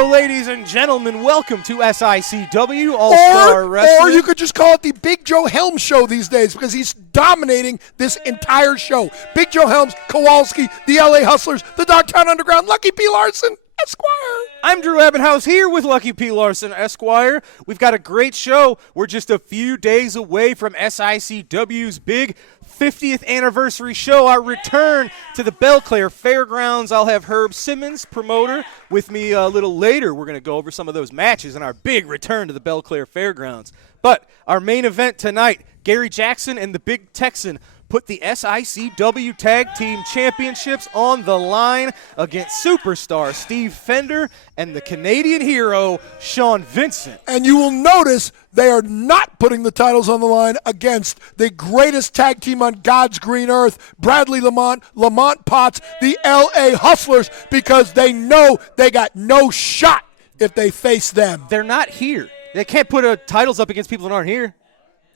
Hello, ladies and gentlemen. Welcome to SICW All-Star Wrestling. Or you could just call it the Big Joe Helms Show these days because he's dominating this entire show. Big Joe Helms, Kowalski, the LA Hustlers, the Dogtown Underground, Lucky P. Larson, Esquire. I'm Drew Ebenhouse here with Lucky P. Larson, Esquire. We've got a great show. We're just a few days away from SICW's big 50th anniversary show, our return to the Belclair Fairgrounds. I'll have Herb Simmons, promoter, with me a little later. We're going to go over some of those matches and our big return to the Belclair Fairgrounds. But our main event tonight, Gary Jackson and the Big Texan put the SICW Tag Team Championships on the line against superstar Steve Fender and the Canadian hero Sean Vincent. And you will notice they are not putting the titles on the line against the greatest tag team on God's green earth, Bradley Lamont, Lamont Potts, the LA Hustlers, because they know they got no shot if they face them. They're not here. They can't put titles up against people that aren't here.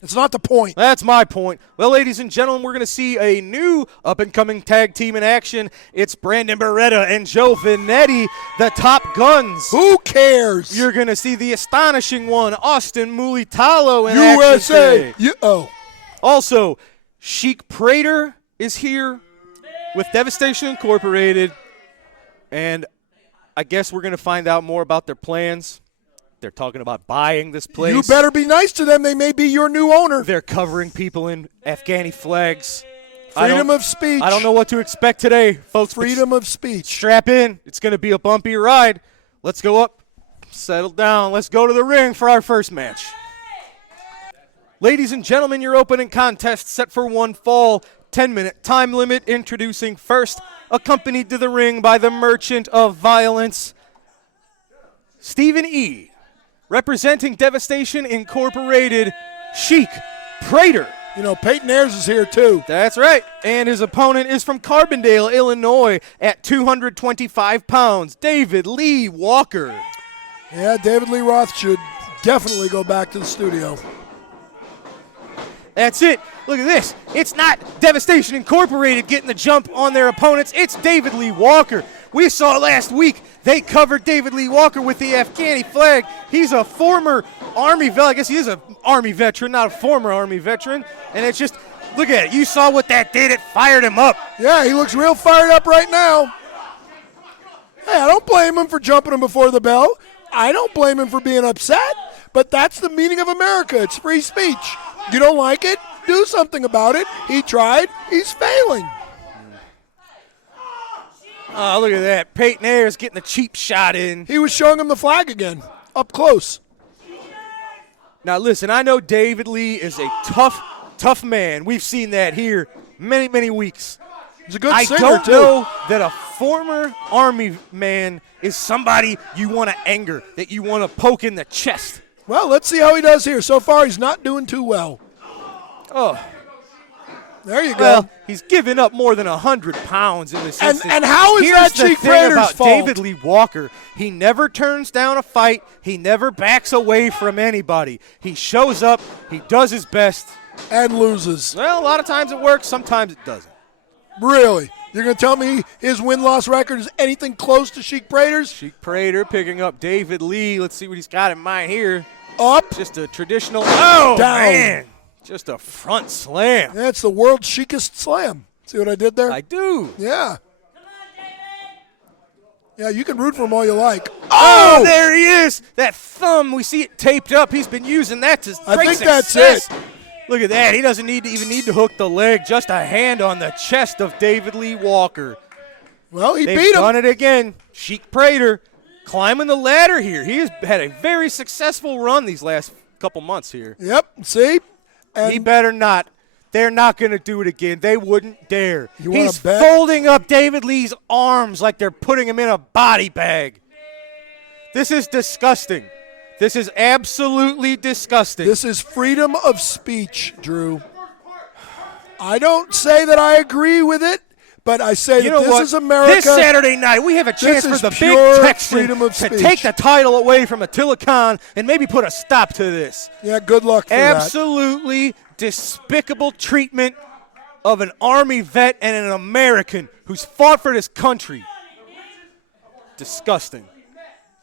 It's not the point. That's my point. Well, ladies and gentlemen, we're going to see a new up-and-coming tag team in action. It's Brandon Beretta and Joe Venetti, the Top Guns. Who cares? You're going to see the astonishing one, Austin Mulitalo in USA. action today. Also, Chic Prater is here with Devastation Incorporated, and I guess we're going to find out more about their plans. They're talking about buying this place. You better be nice to them. They may be your new owner. They're covering people in Afghani flags. Freedom of speech. I don't know what to expect today, folks. Freedom of speech. Strap in. It's going to be a bumpy ride. Let's go up, settle down. Let's go to the ring for our first match. Ladies and gentlemen, your opening contest set for one fall. 10-minute time limit. Introducing first, accompanied to the ring by the Merchant of Violence, Stephen E. Representing Devastation Incorporated, Chic Prater. You know, Peyton Ayers is here, too. That's right. And his opponent is from Carbondale, Illinois, at 225 pounds, David Lee Walker. Yeah, David Lee Roth should definitely go back to the studio. That's it. Look at this. It's not Devastation Incorporated getting the jump on their opponents. It's David Lee Walker. We saw last week they covered David Lee Walker with the Afghani flag. He's a former Army vet. I guess he is an Army veteran, not a former Army veteran. And it's just, look at it. You saw what that did. It fired him up. Yeah, he looks real fired up right now. Hey, I don't blame him for jumping him before the bell. I don't blame him for being upset. But that's the meaning of America. It's free speech. You don't like it? Do something about it. He tried. He's failing. Oh, look at that. Peyton Ayers getting the cheap shot in. He was showing him the flag again, up close. Now, listen, I know David Lee is a tough man. We've seen that here many, many weeks. He's a good singer, I don't too. know that a former Army man is somebody you want to anger, that you want to poke in the chest. Well, let's see how he does here. So far, he's not doing too well. Oh. There you go. Well, he's given up more than 100 pounds in this instance. And how is that Chic Prater's fault? David Lee Walker, he never turns down a fight. He never backs away from anybody. He shows up. He does his best. And loses. Well, a lot of times it works. Sometimes it doesn't. Really? You're going to tell me his win-loss record is anything close to Chic Prater's? Chic Prater picking up David Lee. Let's see what he's got in mind here. Up. Just a traditional. Oh, down. Man. Just a front slam. That's the world's chicest slam. See what I did there? I do. Yeah. Yeah, you can root for him all you like. Oh, there he is. That thumb, we see it taped up. He's been using that to I great think success. that's it. Look at that. He doesn't even need to hook the leg. Just a hand on the chest of David Lee Walker. Well, he They've beat him. done it again. Chic Prater climbing the ladder here. He has had a very successful run these last couple months here. Yep, see? And he better not. They're not going to do it again. They wouldn't dare. He's folding up David Lee's arms like they're putting him in a body bag. This is disgusting. This is absolutely disgusting. This is freedom of speech, Drew. I don't say that I agree with it, but I say that this is America. This Saturday night, we have a chance for the Big Texan to take the title away from Attila Khan and maybe put a stop to this. Yeah, good luck for that. Absolutely despicable treatment of an Army vet and an American who's fought for this country. Disgusting.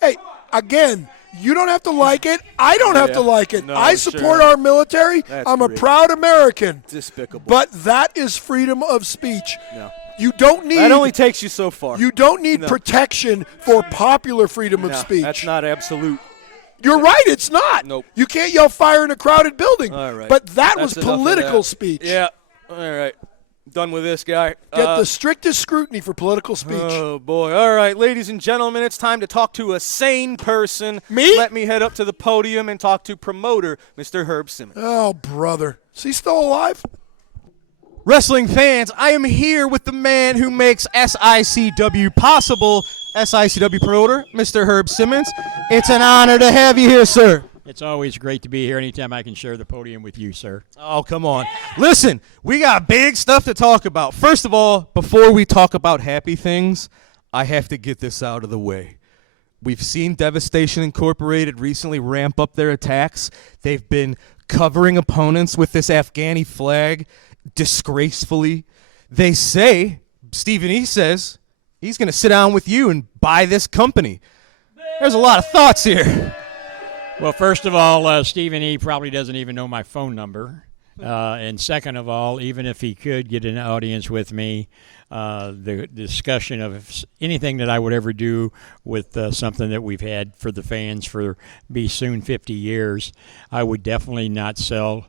Hey, again, you don't have to like it. I don't have to like it. No, I support sure. our military. I'm a proud American. Despicable. But that is freedom of speech. No. You don't need. That only takes you so far. You don't need protection for popular freedom of speech. That's not absolute. You're right. It's not. Nope. You can't yell fire in a crowded building. All right. But that That's was enough of political that. speech. Yeah. All right. Done with this guy. Get the strictest scrutiny for political speech. Oh, boy. All right, ladies and gentlemen, it's time to talk to a sane person. Me? Let me head up to the podium and talk to promoter, Mr. Herb Simmons. Oh, brother. Is he still alive? Wrestling fans, I am here with the man who makes SICW possible, SICW promoter, Mr. Herb Simmons. It's an honor to have you here, sir. It's always great to be here anytime I can share the podium with you, sir. Oh, come on. Listen, we got big stuff to talk about. First of all, before we talk about happy things, I have to get this out of the way. We've seen Devastation Incorporated recently ramp up their attacks. They've been covering opponents with this Afghani flag disgracefully. They say, Stephen E. says, he's going to sit down with you and buy this company. There's a lot of thoughts here. Well, first of all, Stephen E. probably doesn't even know my phone number. And second of all, even if he could get an audience with me, the discussion of anything that I would ever do with something that we've had for the fans for be soon 50 years, I would definitely not sell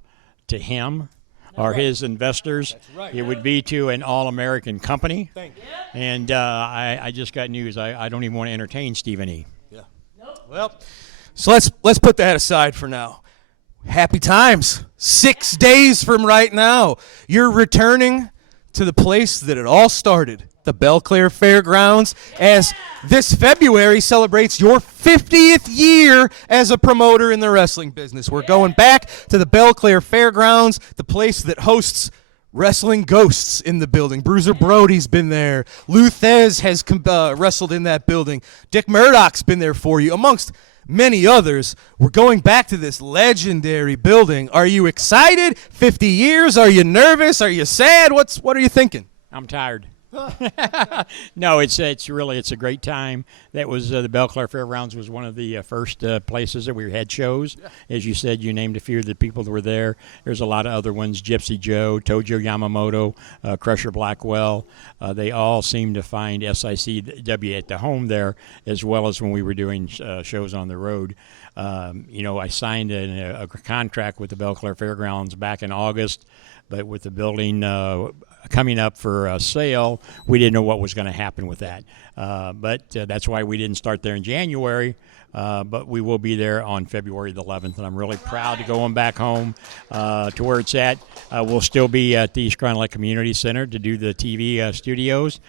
to him or his investors. Right. It would be to an all-American company. And I just got news. I don't even want to entertain Stephen E. Yeah. Well, so let's put that aside for now. Happy times. 6 days from right now, you're returning to the place that it all started, the Belclair Fairgrounds, as this February celebrates your 50th year as a promoter in the wrestling business. We're going back to the Belclair Fairgrounds, the place that hosts wrestling ghosts in the building. Bruiser Brody's been there. Lou Thez has wrestled in that building. Dick Murdoch's been there for you, amongst many others. We're going back to this legendary building. Are you excited? 50 years? Are you nervous? Are you sad? What are you thinking? I'm tired. No, it's a great time. That was the Belclair Fairgrounds was one of the first places that we had shows. As you said, you named a few of the people that were there. There's a lot of other ones: Gypsy Joe, Tojo Yamamoto, Crusher Blackwell. They all seemed to find SICW at the home there, as well as when we were doing shows on the road. I signed a contract with the Belclair Fairgrounds back in August, but with the building coming up for sale, we didn't know what was going to happen with that. But that's why we didn't start there in January. But we will be there on February the 11th, and I'm really proud to go on back home to where it's at. We'll still be at the East Grand Lake Community Center to do the TV studios.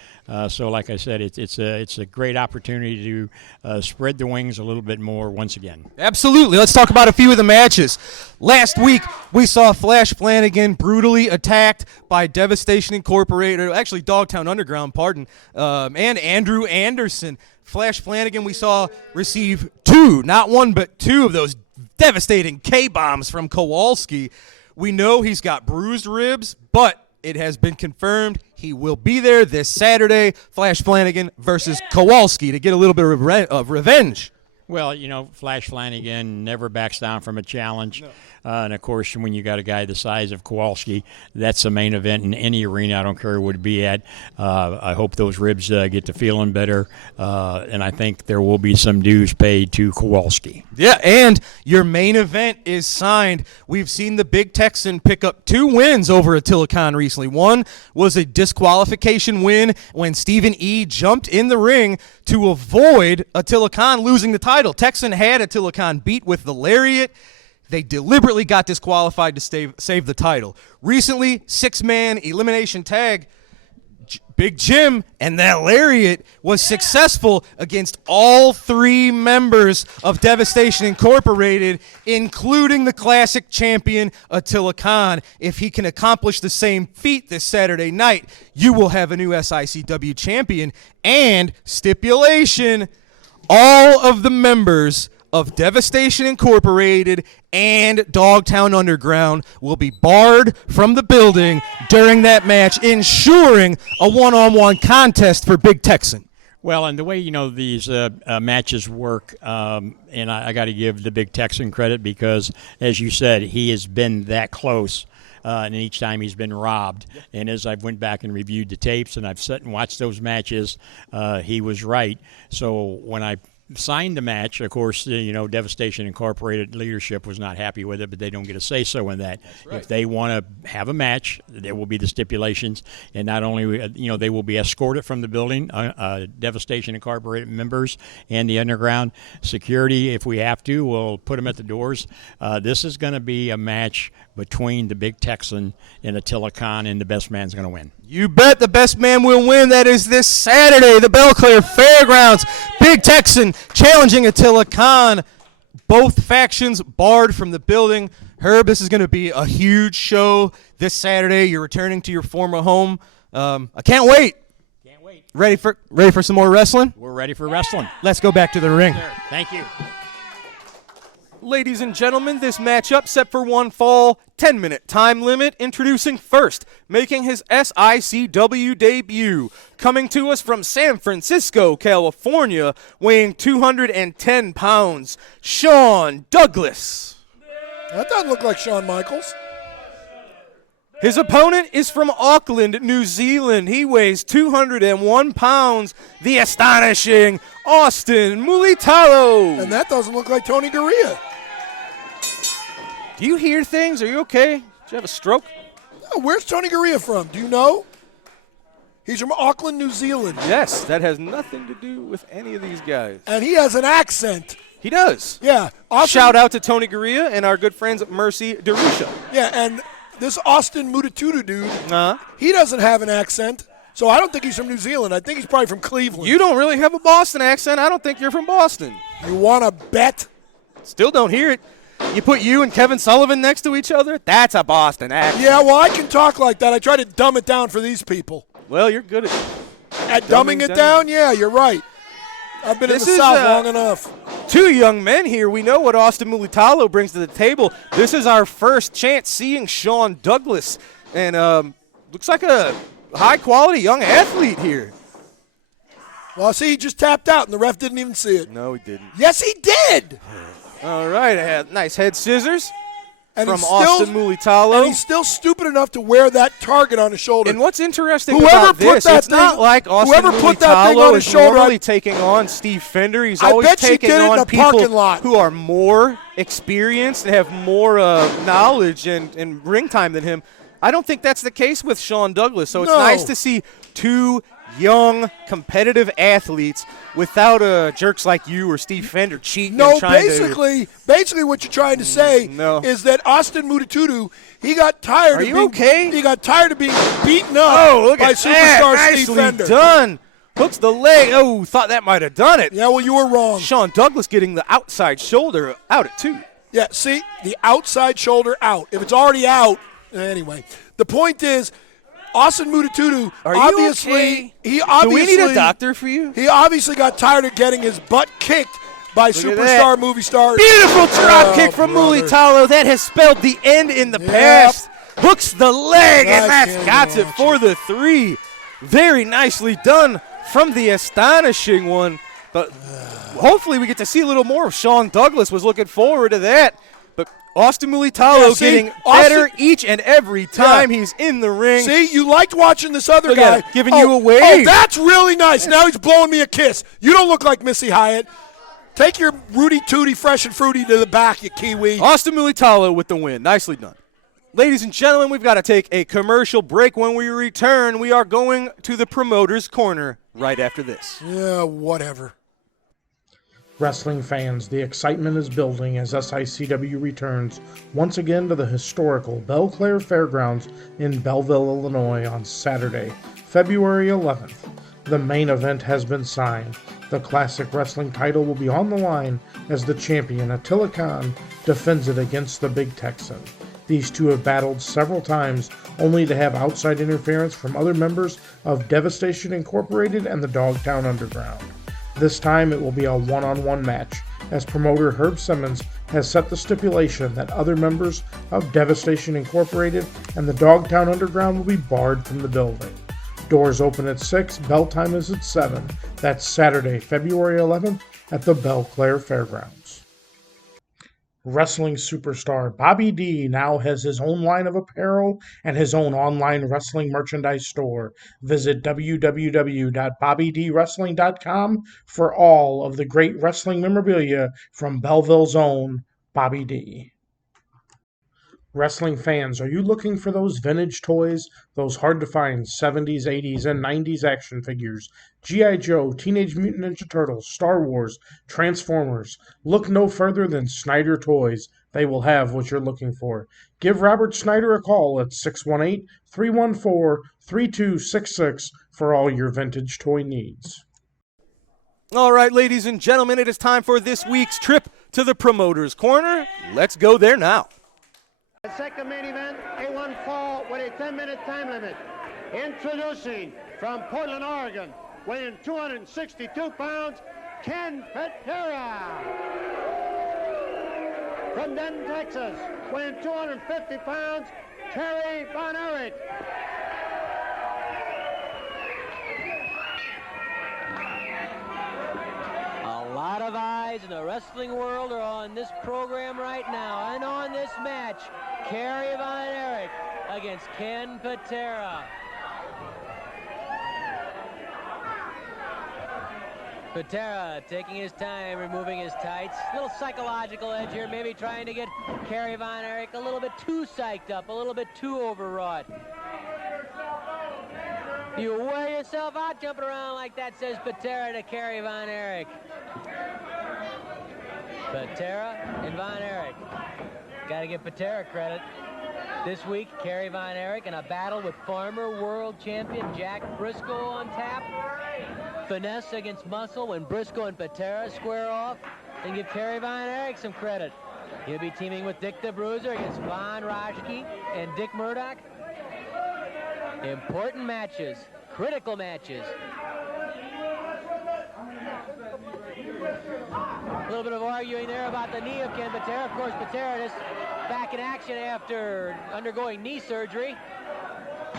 So, like I said, it's a great opportunity to spread the wings a little bit more once again. Absolutely. Let's talk about a few of the matches. Last week, we saw Flash Flanagan brutally attacked by Devastation Incorporated, actually Dogtown Underground, and Andrew Anderson. Flash Flanagan, we saw receive two, not one, but two of those devastating K-bombs from Kowalski. We know he's got bruised ribs, but it has been confirmed he will be there this Saturday, Flash Flanagan versus Kowalski, to get a little bit of revenge. Well, Flash Flanagan never backs down from a challenge. No. And, of course, when you got a guy the size of Kowalski, that's the main event in any arena. I don't care who it would be at. I hope those ribs get to feeling better. And I think there will be some dues paid to Kowalski. Yeah, and your main event is signed. We've seen the Big Texan pick up 2 wins over Attila Khan recently. One was a disqualification win when Stephen E. jumped in the ring to avoid Attila Khan losing the title. Texan had Attila Khan beat with the lariat. They deliberately got disqualified to save the title. Recently, 6-man elimination tag, Big Jim and that lariat was successful against all 3 members of Devastation Incorporated, including the classic champion Attila Khan. If he can accomplish the same feat this Saturday night, you will have a new SICW champion. And stipulation, all of the members of Devastation Incorporated and Dogtown Underground will be barred from the building during that match, ensuring a one-on-one contest for Big Texan. Well, and the way, these matches work, and I got to give the Big Texan credit because, as you said, he has been that close. And each time he's been robbed. And as I've went back and reviewed the tapes and I've sat and watched those matches, he was right. So when I signed the match, of course, Devastation Incorporated leadership was not happy with it, but they don't get a say-so in that. Right. If they want to have a match, there will be the stipulations, and not only, they will be escorted from the building, Devastation Incorporated members and the underground security. If we have to, we'll put them at the doors. This is going to be a match between the Big Texan and Attila Khan, and the best man's going to win. You bet the best man will win. That is this Saturday, the Belclare Fairgrounds. Big Texan challenging Attila Khan. Both factions barred from the building. Herb, this is going to be a huge show this Saturday. You're returning to your former home. I can't wait. Can't wait. Ready for some more wrestling? We're ready for wrestling. Let's go back to the ring. Thank you. Ladies and gentlemen, this matchup set for one fall, 10-minute time limit. Introducing first, making his SICW debut, coming to us from San Francisco, California, weighing 210 pounds, Shawn Douglas. That doesn't look like Shawn Michaels. His opponent is from Auckland, New Zealand. He weighs 201 pounds, the astonishing Austin Mulitalo. And that doesn't look like Tony Gurria. Do you hear things? Are you okay? Did you have a stroke? Oh, where's Tony Gurria from? Do you know? He's from Auckland, New Zealand. Yes, that has nothing to do with any of these guys. And he has an accent. He does. Yeah. Shout out to Tony Gurria and our good friends Mercy Darusha. Yeah, and this Austin Mulitalo dude, he doesn't have an accent, so I don't think he's from New Zealand. I think he's probably from Cleveland. You don't really have a Boston accent. I don't think you're from Boston. You want to bet? Still don't hear it. You put you and Kevin Sullivan next to each other? That's a Boston accent. Yeah, well, I can talk like that. I try to dumb it down for these people. Well, you're good at dumbing it down? Yeah, you're right. I've been in the South long enough. Two young men here. We know what Austin Mulitalo brings to the table. This is our first chance seeing Shawn Douglas. And looks like a high-quality young athlete here. Well, see, he just tapped out, and the ref didn't even see it. No, he didn't. Yes, he did. All right, nice head scissors and from Austin Mulitalo. And he's still stupid enough to wear that target on his shoulder. And what's interesting about this, it's not like Austin Mulitalo is normally taking on Steve Fender. He's always taking on people who are more experienced and have more knowledge and ring time than him. I don't think that's the case with Shawn Douglas. So it's nice to see two young, competitive athletes without jerks like you or Steve Fender cheating. No, basically what you're trying to say is that Austin Mulitalo, he got tired. He got tired of being beaten up by superstar Steve Fender. Done. Hooks the leg. Oh, thought that might have done it. Yeah, well, you were wrong. Shawn Douglas getting the outside shoulder out at 2. Yeah, see, the outside shoulder out. If it's already out, anyway. The point is, Austin Mulitalo, obviously, do we need a doctor for you? He obviously got tired of getting his butt kicked by superstar movie stars. Beautiful drop kick from Mulitalo. That has spelled the end in the past. Hooks the leg, and that's got it for the 3. Very nicely done from the astonishing one. But hopefully we get to see a little more of Shawn Douglas. Was looking forward to that. Austin Mulitalo getting better each and every time he's in the ring. See, you liked watching this other guy. Giving you a wave. Oh, that's really nice. Now he's blowing me a kiss. You don't look like Missy Hyatt. Take your Rudy Tooty Fresh and Fruity to the back, you Kiwi. Austin Mulitalo with the win. Nicely done. Ladies and gentlemen, we've got to take a commercial break. When we return, we are going to the promoter's corner right after this. Yeah, whatever. Wrestling fans, the excitement is building as SICW returns once again to the historical Belclare Fairgrounds in Belleville, Illinois on Saturday, February 11th. The main event has been signed. The classic wrestling title will be on the line as the champion Attila Khan defends it against the Big Texan. These two have battled several times, only to have outside interference from other members of Devastation Incorporated and the Dogtown Underground. This time it will be a one-on-one match, as promoter Herb Simmons has set the stipulation that other members of Devastation Incorporated and the Dogtown Underground will be barred from the building. Doors open at 6, bell time is at 7. That's Saturday, February 11th at the Belle Claire Fairgrounds. Wrestling superstar Bobby D now has his own line of apparel and his own online wrestling merchandise store. Visit www.bobbydwrestling.com for all of the great wrestling memorabilia from Belleville's own Bobby D. Wrestling fans, are you looking for those vintage toys, those hard-to-find 70s, 80s, and 90s action figures? G.I. Joe, Teenage Mutant Ninja Turtles, Star Wars, Transformers. Look no further than Snyder Toys. They will have what you're looking for. Give Robert Snyder a call at 618-314-3266 for all your vintage toy needs. All right, ladies and gentlemen, it is time for this week's trip to the Promoter's Corner. Let's go there now. The second main event, A1 fall with a 10-minute time limit. Introducing from Portland, Oregon, weighing 262 pounds, Ken Patera. From Denton, Texas, weighing 250 pounds, Kerry von Erich. A lot of eyes in the wrestling world are on this program right now and on this match. Kerry von Erich against Ken Patera. Patera taking his time, removing his tights. A little psychological edge here, maybe trying to get Kerry von Erich a little bit too psyched up, a little bit too overwrought. You wear yourself out jumping around like that, says Patera to Kerry von Erich. Patera and von Erich. Got to give Patera credit. This week, Kerry von Erich in a battle with former world champion Jack Briscoe on tap. Finesse against muscle when Briscoe and Patera square off. And give Kerry von Erich some credit. He'll be teaming with Dick the Bruiser against Von Rajki and Dick Murdoch. Important matches, critical matches. A little bit of arguing there about the knee of Ken Patera. Of course, Patera is back in action after undergoing knee surgery.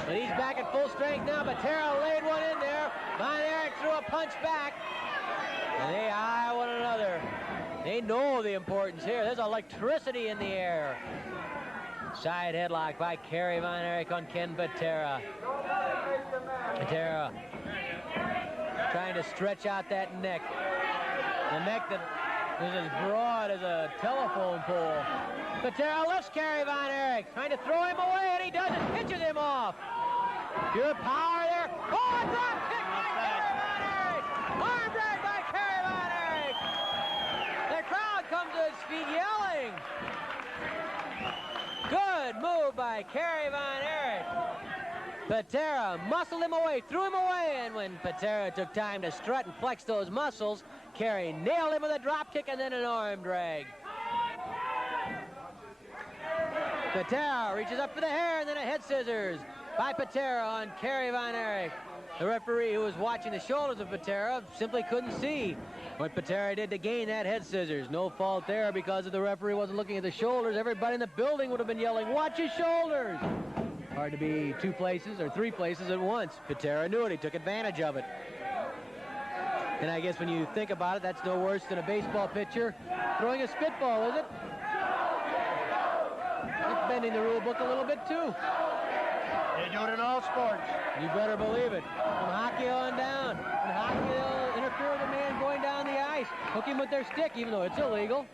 But he's back at full strength now. Patera laid one in there. Von Erich threw a punch back. And they eye one another. They know the importance here. There's electricity in the air. Side headlock by Kerry von Erich on Ken Patera. Patera trying to stretch out that neck. The neck that is as broad as a telephone pole. Patera lifts Kerry von Erich, trying to throw him away, and he does it, pitches him off. Good power there. Oh, a drop kick by Kerry von Erich. Arm drag by Kerry von Erich. The crowd comes to its feet yelling. Good move by Kerry von Erich. Patera muscled him away, threw him away, and when Patera took time to strut and flex those muscles, Kerry nailed him with a drop kick and then an arm drag. Patera reaches up for the hair and then a head scissors by Patera on Kerry von Erich. The referee, who was watching the shoulders of Patera, simply couldn't see what Patera did to gain that head scissors. No fault there because if the referee wasn't looking at the shoulders, everybody in the building would have been yelling, "Watch his shoulders!" Hard to be two places or three places at once. Patera knew it. He took advantage of it. And I guess when you think about it, that's no worse than a baseball pitcher throwing a spitball, is it? It's bending the rule book a little bit, too. They do it in all sports. You better believe it. From hockey on down. In hockey, they'll interfere with a man going down the ice. Hook him with their stick, even though it's illegal.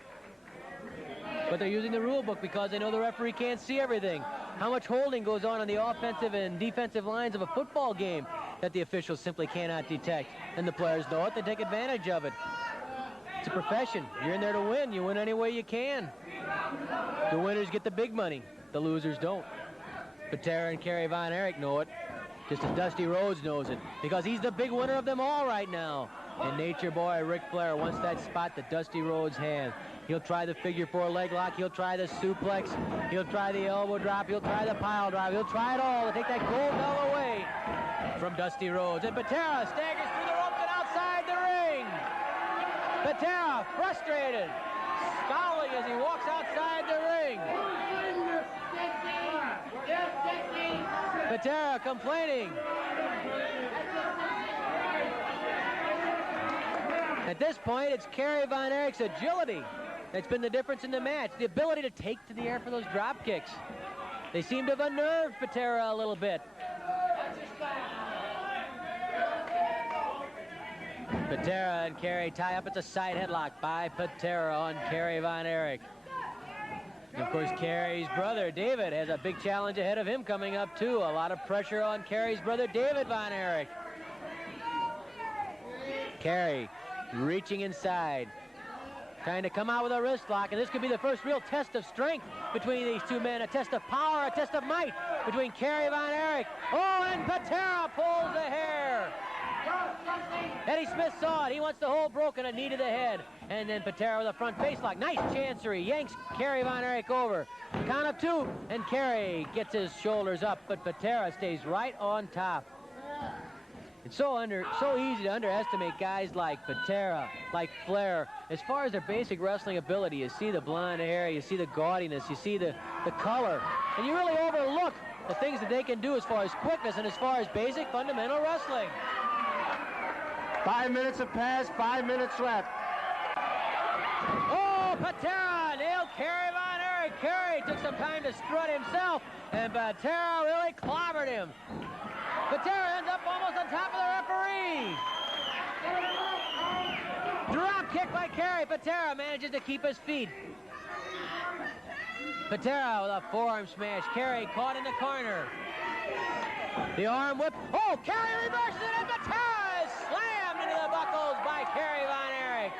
But they're using the rule book because they know the referee can't see everything. How much holding goes on the offensive and defensive lines of a football game that the officials simply cannot detect. And the players know it. They take advantage of it. It's a profession. You're in there to win. You win any way you can. The winners get the big money. The losers don't. Patera and Kerry von Erich know it, just as Dusty Rhodes knows it, because he's the big winner of them all right now. And Nature Boy Ric Flair wants that spot that Dusty Rhodes has. He'll try the figure four leg lock. He'll try the suplex. He'll try the elbow drop. He'll try the pile drive. He'll try it all to take that gold medal away from Dusty Rhodes. And Patera staggers through the ropes and outside the ring. Patera frustrated, scowling as he walks outside the ring. Patera complaining. At this point, it's Kerry Von Erich's agility that's been the difference in the match. The ability to take to the air for those drop kicks. They seem to have unnerved Patera a little bit. Patera and Kerry tie up. It's a side headlock by Patera on Kerry Von Erich. And of course, Kerry's brother, David, has a big challenge ahead of him coming up, too. A lot of pressure on Kerry's brother, David Von Erich. Kerry reaching inside, trying to come out with a wrist lock, and this could be the first real test of strength between these two men, a test of power, a test of might between Kerry Von Erich. Oh, and Patera pulls the hair. Eddie Smith saw it. He wants the hole broken, a knee to the head. And then Patera with a front face lock. Nice chancery. Yanks Kerry Von Erich over. Count of 2, and Kerry gets his shoulders up, but Patera stays right on top. It's so easy to underestimate guys like Patera, like Flair. As far as their basic wrestling ability, you see the blonde hair, you see the gaudiness, you see the color, and you really overlook the things that they can do as far as quickness and as far as basic fundamental wrestling. 5 minutes have passed, 5 minutes left. Oh, Patera nailed Kerry Von Erich. Kerry took some time to strut himself, and Patera really clobbered him. Patera ends up almost on top of the referee. Drop kick by Kerry. Patera manages to keep his feet. Patera with a forearm smash. Kerry caught in the corner. The arm whip. Oh, Kerry reverses it, and Patera is slammed into the buckles by Kerry Von Erich.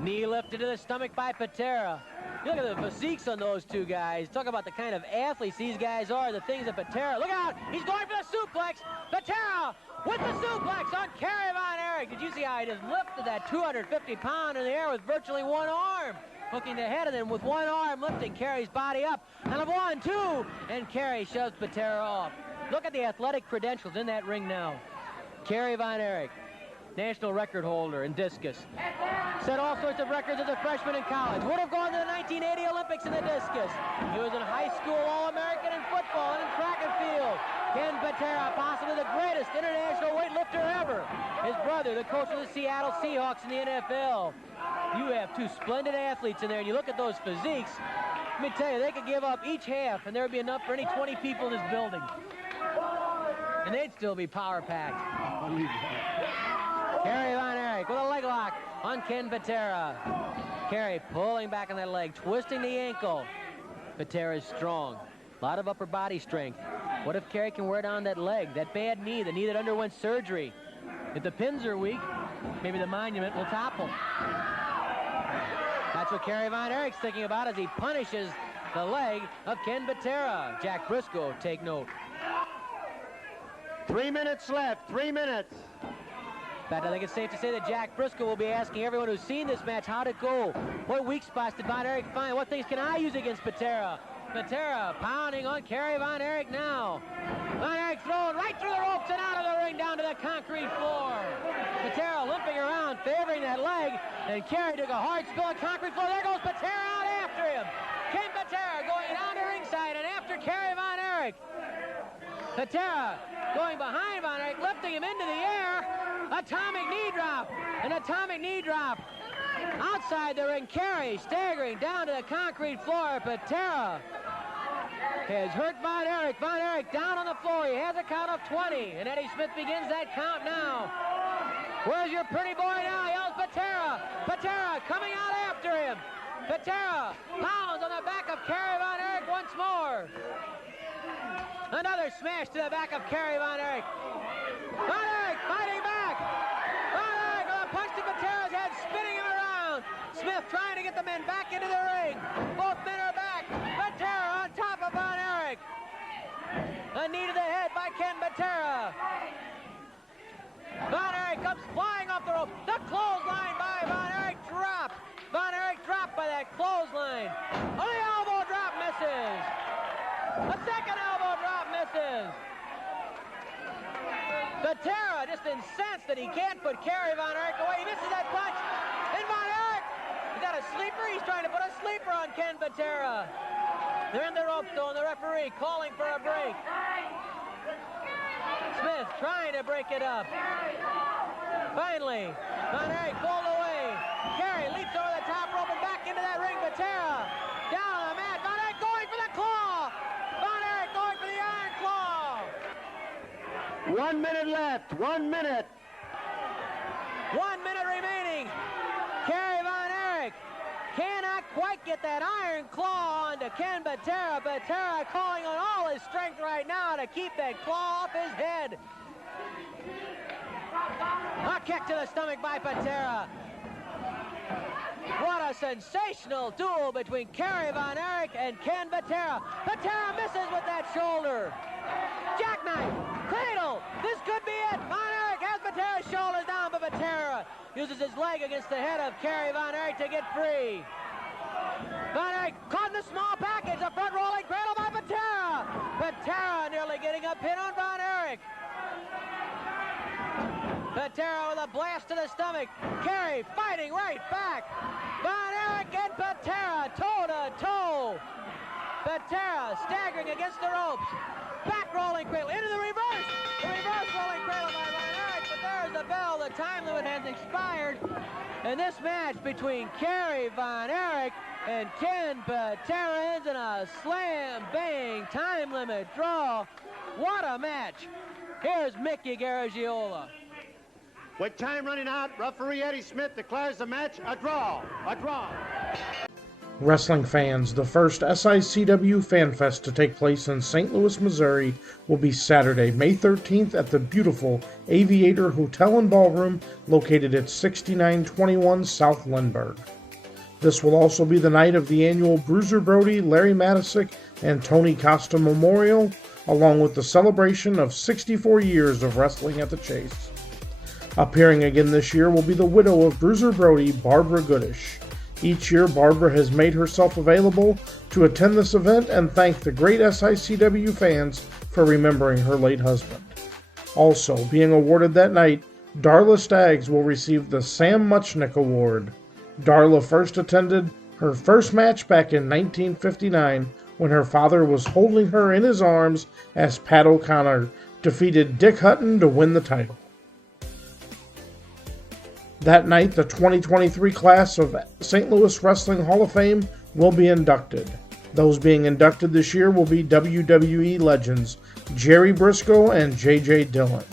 Knee lifted to the stomach by Patera. Look at the physiques on those two guys. Talk about the kind of athletes these guys are, the things that Patera. Look out! He's going for the suplex. Patera with the suplex on Kerry Von Erich. Did you see how he just lifted that 250-pound in the air with virtually one arm? Hooking the head, and then with one arm lifting Kerry's body up. And a 1, 2, and Kerry shoves Patera off. Look at the athletic credentials in that ring now. Kerry Von Erich, national record holder in discus. Set all sorts of records as a freshman in college. Would have gone to the 1980 Olympics in the discus. He was in high school All-American in football and in track and field. Ken Patera, possibly the greatest international weightlifter ever. His brother, the coach of the Seattle Seahawks in the NFL. You have two splendid athletes in there, and you look at those physiques. Let me tell you, they could give up each half, and there would be enough for any 20 people in this building. And they'd still be power-packed. Kerry Von Erich with a leg lock on Ken Patera. Kerry pulling back on that leg, twisting the ankle. Patera is strong. A lot of upper body strength. What if Kerry can wear down that leg, that bad knee, the knee that underwent surgery? If the pins are weak, maybe the monument will topple. That's what Kerry Von Erich's thinking about as he punishes the leg of Ken Patera. Jack Briscoe, take note. 3 minutes left, 3 minutes. In fact, I think it's safe to say that Jack Briscoe will be asking everyone who's seen this match how to go. What weak spots did Von Erich find? What things can I use against Patera? Patera pounding on Kerry Von Erich now. Von Erich thrown right through the ropes and out of the ring down to the concrete floor. Patera limping around, favoring that leg, and Kerry took a hard spill on concrete floor. There goes Patera out after him. Ken Patera going down to ringside and after Kerry Von Erich. Patera going behind Von Erich, lifting him into the air. Atomic knee drop, an atomic knee drop. Outside the ring, Kerry staggering down to the concrete floor. Patera has hurt Von Erich. Von Erich down on the floor. He has a count of 20, and Eddie Smith begins that count now. Where's your pretty boy now? Yells Patera. Patera coming out after him. Patera pounds on the back of Kerry Von Erich once more. Another smash to the back of Kerry Von Erich. Von Erich fighting back. Von Erich with a punch to Patera's head, spinning him around. Smith trying to get the men back into the ring. Both men are back. Patera on top of Von Erich. A knee to the head by Ken Patera. Von Erich comes flying off the rope. The clothesline by Von Erich dropped. Von Erich dropped by that clothesline. Oh, the elbow drop misses. A second elbow drop misses. Patera just incensed that he can't put Kerry Von Erich away. He misses that punch. And Von Erich, he got a sleeper. He's trying to put a sleeper on Ken Patera. They're in the ropes, though, and the referee calling for a break. Smith trying to break it up. Finally, Von Erich pulled away. Kerry leaps over the top rope and back into that ring. Patera down on the mat. Von Erich going for the claw. Von Erich going for the iron claw. 1 minute left. 1 minute. 1 minute remaining. Kerry Von Erich cannot quite get that iron claw onto Ken Patera. Patera calling on all his strength right now to keep that claw off his head. A kick to the stomach by Patera. What a sensational duel between Kerry Von Erich and Ken Patera. Patera misses with that shoulder. Jackknife, cradle, this could be it. Von Erich has Patera's shoulders down, but Patera uses his leg against the head of Kerry Von Erich to get free. Von Erich caught in the small package, a front rolling cradle by Patera. Patera nearly getting a pin on Von Erich. Patera with a blast to the stomach. Kerry fighting right back. Von Erich and Patera toe to toe. Patera staggering against the ropes. Back rolling cradle into the reverse. The reverse rolling cradle by Von Erich, but there's the bell. The time limit has expired. And this match between Kerry Von Erich and Ken Patera ends in a slam bang time limit draw. What a match. Here's Mickey Garagiola. With time running out, referee Eddie Smith declares the match a draw. A draw. Wrestling fans, the first SICW Fan Fest to take place in St. Louis, Missouri will be Saturday, May 13th at the beautiful Aviator Hotel and Ballroom located at 6921 South Lindbergh. This will also be the night of the annual Bruiser Brody, Larry Matisick, and Tony Costa Memorial, along with the celebration of 64 years of wrestling at the Chase. Appearing again this year will be the widow of Bruiser Brody, Barbara Goodish. Each year, Barbara has made herself available to attend this event and thank the great SICW fans for remembering her late husband. Also, being awarded that night, Darla Staggs will receive the Sam Muchnick Award. Darla first attended her first match back in 1959 when her father was holding her in his arms as Pat O'Connor defeated Dick Hutton to win the title. That night, the 2023 class of St. Louis Wrestling Hall of Fame will be inducted. Those being inducted this year will be WWE legends Jerry Briscoe and J.J. Dillon.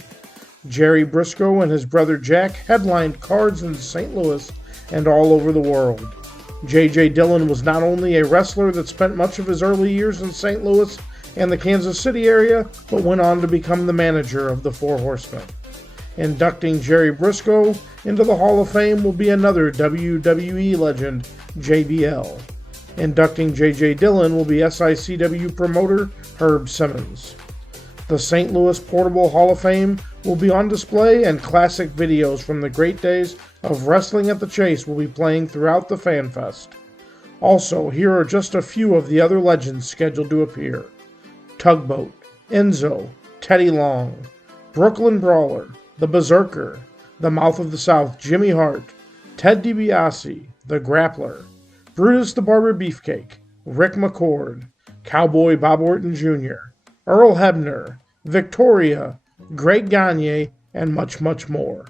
Jerry Briscoe and his brother Jack headlined cards in St. Louis and all over the world. J.J. Dillon was not only a wrestler that spent much of his early years in St. Louis and the Kansas City area, but went on to become the manager of the Four Horsemen. Inducting Jerry Briscoe into the Hall of Fame will be another WWE legend, JBL. Inducting J.J. Dillon will be SICW promoter Herb Simmons. The St. Louis Portable Hall of Fame will be on display, and classic videos from the great days of wrestling at the Chase will be playing throughout the Fan Fest. Also, here are just a few of the other legends scheduled to appear. Tugboat, Enzo, Teddy Long, Brooklyn Brawler, The Berserker, The Mouth of the South, Jimmy Hart, Ted DiBiase, The Grappler, Brutus the Barber Beefcake, Rick McCord, Cowboy Bob Orton Jr., Earl Hebner, Victoria, Greg Gagne, and much, much more.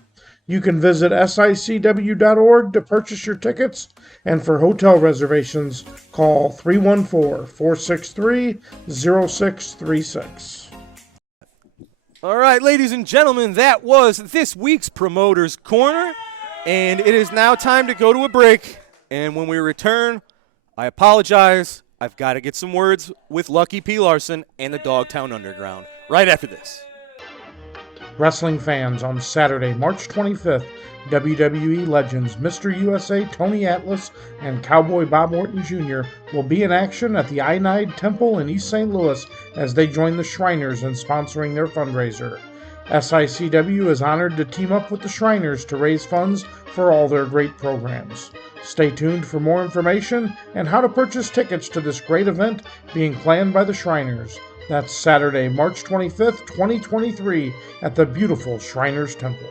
You can visit SICW.org to purchase your tickets, and for hotel reservations, call 314-463-0636. All right, ladies and gentlemen, that was this week's Promoter's Corner, and it is now time to go to a break. And when we return, I apologize, I've got to get some words with Lucky P. Larson and the Dogtown Underground right after this. Wrestling fans, on Saturday, March 25th, WWE legends Mr. USA Tony Atlas and Cowboy Bob Orton Jr. will be in action at the Ionide Temple in East St. Louis as they join the Shriners in sponsoring their fundraiser. SICW is honored to team up with the Shriners to raise funds for all their great programs. Stay tuned for more information and how to purchase tickets to this great event being planned by the Shriners. That's Saturday, March 25th, 2023 at the beautiful Shriners Temple.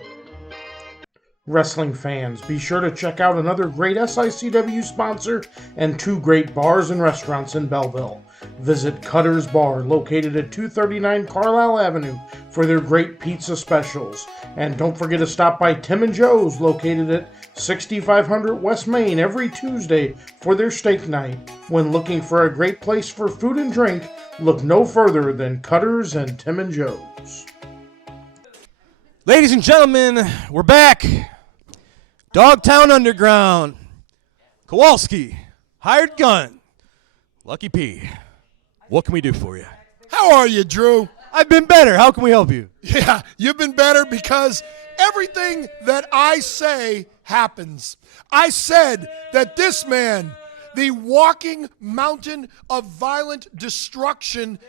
Wrestling fans, be sure to check out another great SICW sponsor and 2 great bars and restaurants in Belleville. Visit Cutter's Bar, located at 239 Carlisle Avenue, for their great pizza specials. And don't forget to stop by Tim and Joe's, located at 6500 West Main, every Tuesday for their steak night. When looking for a great place for food and drink, look no further than Cutter's and Tim and Joe's. Ladies and gentlemen, we're back. Dogtown Underground. Kowalski. Hired Gun. Lucky P. What can we do for you? How are you, Drew? I've been better. How can we help you? Yeah, you've been better because everything that I say happens. I said that this man, the walking mountain of violent destruction,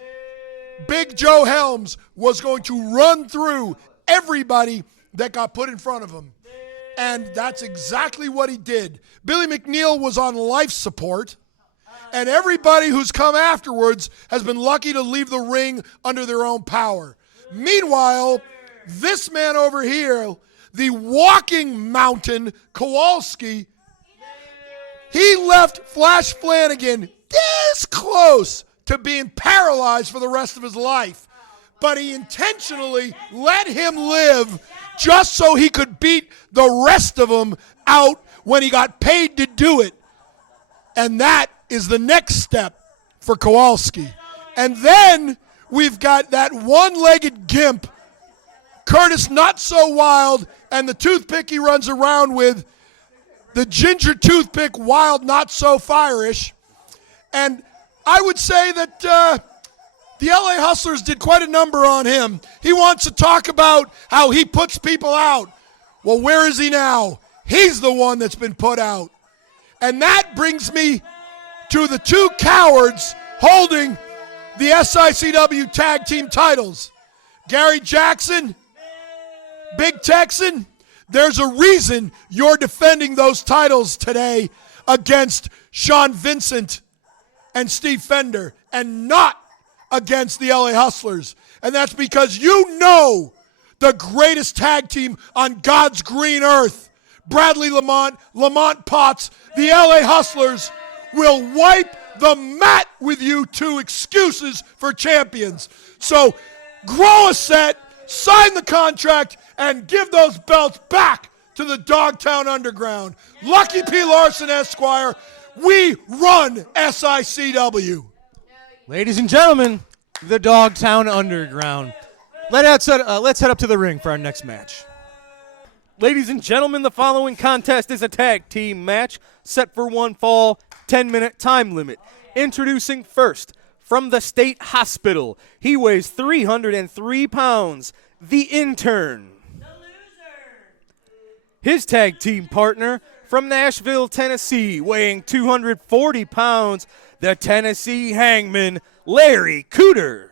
Big Joe Helms, was going to run through everybody that got put in front of him. And that's exactly what he did. Billy McNeil was on life support, and everybody who's come afterwards has been lucky to leave the ring under their own power. Meanwhile, this man over here, the walking mountain, Kowalski, he left Flash Flanagan this close to being paralyzed for the rest of his life. But he intentionally let him live just so he could beat the rest of them out when he got paid to do it. And that is the next step for Kowalski. And then we've got that one-legged gimp, Curtis Not So Wild, and the toothpick he runs around with, the ginger toothpick Wild Not So Fire-ish. And I would say that the LA Hustlers did quite a number on him. He wants to talk about how he puts people out. Well, where is he now? He's the one that's been put out. And that brings me to the 2 cowards holding the SICW tag team titles. Gary Jackson, Big Texan, there's a reason you're defending those titles today against Sean Vincent and Steve Fender and not against the LA Hustlers. And that's because you know the greatest tag team on God's green earth, Bradley Lamont, Lamont Potts, the LA Hustlers, will wipe the mat with you 2 excuses for champions. So grow a set, sign the contract, and give those belts back to the Dogtown Underground. Lucky P. Larson, Esquire, we run SICW. Ladies and gentlemen, the Dogtown Underground. Let's head up to the ring for our next match. Ladies and gentlemen, the following contest is a tag team match set for 1 fall, 10-minute time limit. Introducing first, from the State Hospital, he weighs 303 pounds, the Intern. The loser. His tag team partner, from Nashville, Tennessee, weighing 240 pounds, the Tennessee Hangman, Larry Cooter.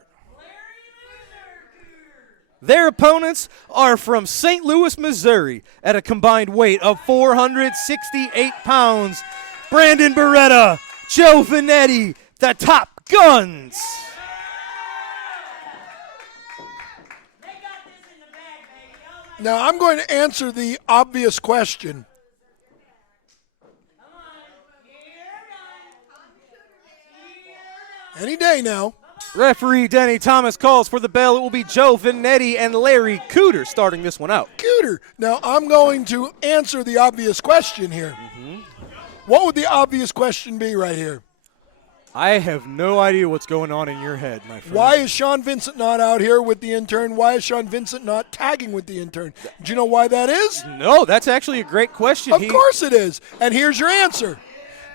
Their opponents are from St. Louis, Missouri, at a combined weight of 468 pounds, Brandon Beretta, Joe Vanetti, the Top Guns. Now I'm going to answer the obvious question. Any day now. Referee Denny Thomas calls for the bell. It will be Joe Vanetti and Larry Cooter starting this one out. Cooter. Now I'm going to answer the obvious question here. What would the obvious question be right here? I have no idea what's going on in your head, my friend. Why is Sean Vincent not out here with the Intern? Why is Sean Vincent not tagging with the Intern? Do you know why that is? No, that's actually a great question. Of course it is. And here's your answer.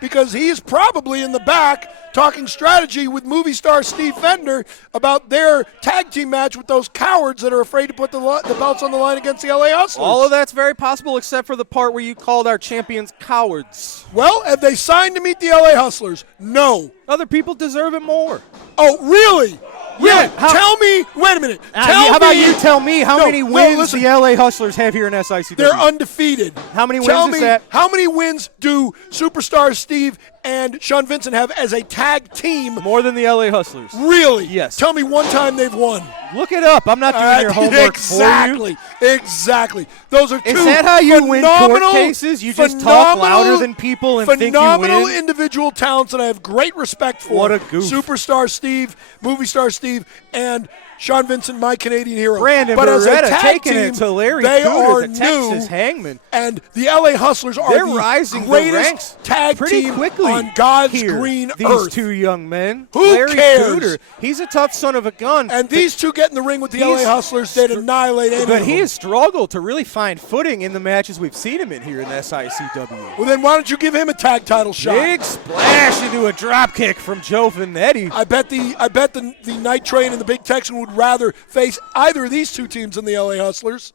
Because he's probably in the back talking strategy with movie star Steve Fender about their tag team match with those cowards that are afraid to put the belts on the line against the LA Hustlers. All of that's very possible except for the part where you called our champions cowards. Well, have they signed to meet the LA Hustlers? No. Other people deserve it more. Oh, really? Yeah. Tell me, wait a minute. How about you tell me how many wins listen. the LA Hustlers have here in SICW? They're undefeated. How many Tell wins me, is that? how many wins do superstar Steve and Sean Vincent have as a tag team? More than the LA Hustlers. Really? Yes. Tell me one time they've won. Look it up. I'm not doing your homework exactly, for you. Exactly. Those are two Is that how you win court phenomenal- cases? You just talk louder than people and think you phenomenal win? individual talents that I have great respect for. What a goof. Superstar Steve, movie star Steve, and Sean Vincent, my Canadian hero. Brandon but as a Beretta tag taking team, it to Larry they Cooter, are the new, Texas Hangman. and the LA Hustlers are They're the rising the greatest ranks tag pretty team quickly on God's here, green these earth. two young men. Who Larry cares? Cooter, he's a tough son of a gun. And these two get in the ring with the He's LA Hustlers, they'd annihilate any But of he them. has struggled to really find footing in the matches we've seen him in here in the SICW. Well, then why don't you give him a tag title shot? Big splash into a drop kick from Joe Vanetti. I bet the Night Train and the Big Texan would rather face either of these two teams than the LA Hustlers.